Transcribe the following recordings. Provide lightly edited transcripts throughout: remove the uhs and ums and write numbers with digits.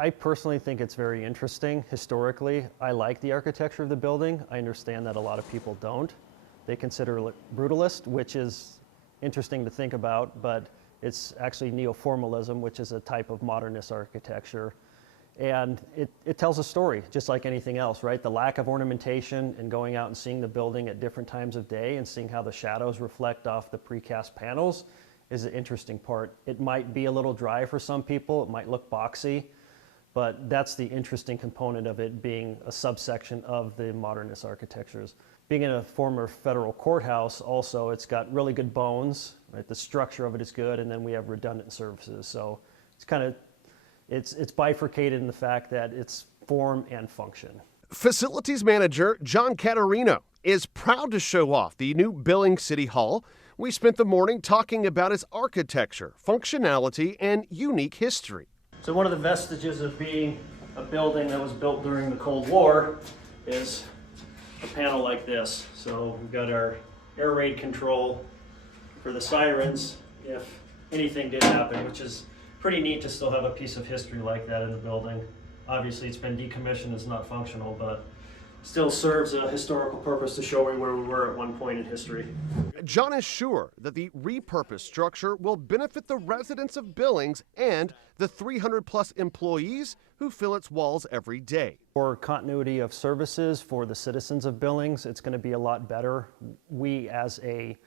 I personally think it's very interesting historically. I like the architecture of the building. I understand that a lot of people don't. They consider it brutalist, which is interesting to think about, but it's actually neoformalism, which is a type of modernist architecture. And it tells a story, just like anything else, right? The lack of ornamentation and going out and seeing the building at different times of day and seeing how the shadows reflect off the precast panels is an interesting part. It might be a little dry for some people, it might look boxy, but that's the interesting component of it being a subsection of the modernist architectures. Being in a former federal courthouse also, it's got really good bones, right? The structure of it is good, and then we have redundant services. So it's kind of, it's bifurcated in the fact that it's form and function. Facilities manager John Caterino is proud to show off the new Billings City Hall. We spent the morning talking about its architecture, functionality, and unique history. So one of the vestiges of being a building that was built during the Cold War is a panel like this. So we've got our air raid control for the sirens if anything did happen, which is pretty neat to still have a piece of history like that in the building. Obviously it's been decommissioned, it's not functional, but still serves a historical purpose to show where we were at one point in history. John is sure that the repurposed structure will benefit the residents of Billings and the 300+ employees who fill its walls every day. For continuity of services for the citizens of Billings, it's going to be a lot better. We as a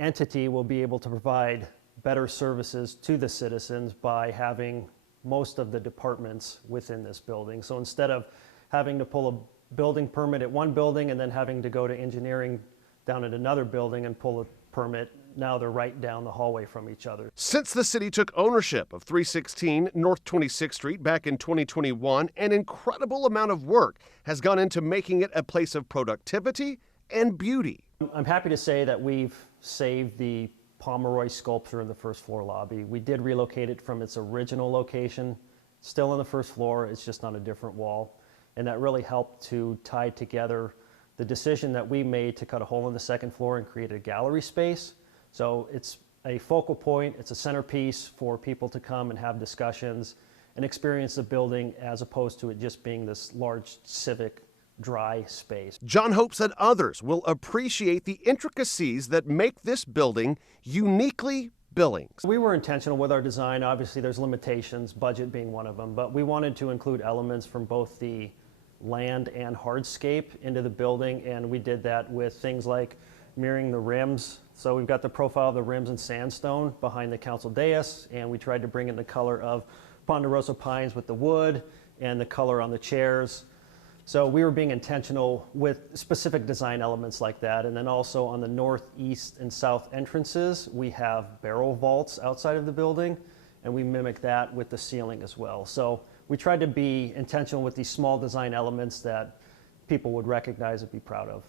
entity will be able to provide better services to the citizens by having most of the departments within this building. So instead of having to pull a building permit at one building and then having to go to engineering down at another building and pull a permit, now they're right down the hallway from each other. Since the city took ownership of 316 North 26th Street back in 2021, an incredible amount of work has gone into making it a place of productivity and beauty. I'm happy to say that we've saved the Pomeroy sculpture in the first floor lobby. We did relocate it from its original location, still on the first floor, it's just on a different wall. And that really helped to tie together the decision that we made to cut a hole in the second floor and create a gallery space. So it's a focal point, it's a centerpiece for people to come and have discussions and experience the building as opposed to it just being this large civic dry space. John hopes that others will appreciate the intricacies that make this building uniquely Billings. We were intentional with our design. Obviously there's limitations, budget being one of them, but we wanted to include elements from both the land and hardscape into the building, and we did that with things like mirroring the rims. So we've got the profile of the rims in sandstone behind the council dais, and we tried to bring in the color of ponderosa pines with the wood and the color on the chairs. So we were being intentional with specific design elements like that. And then also on the northeast and south entrances, we have barrel vaults outside of the building, and we mimic that with the ceiling as well. So we tried to be intentional with these small design elements that people would recognize and be proud of.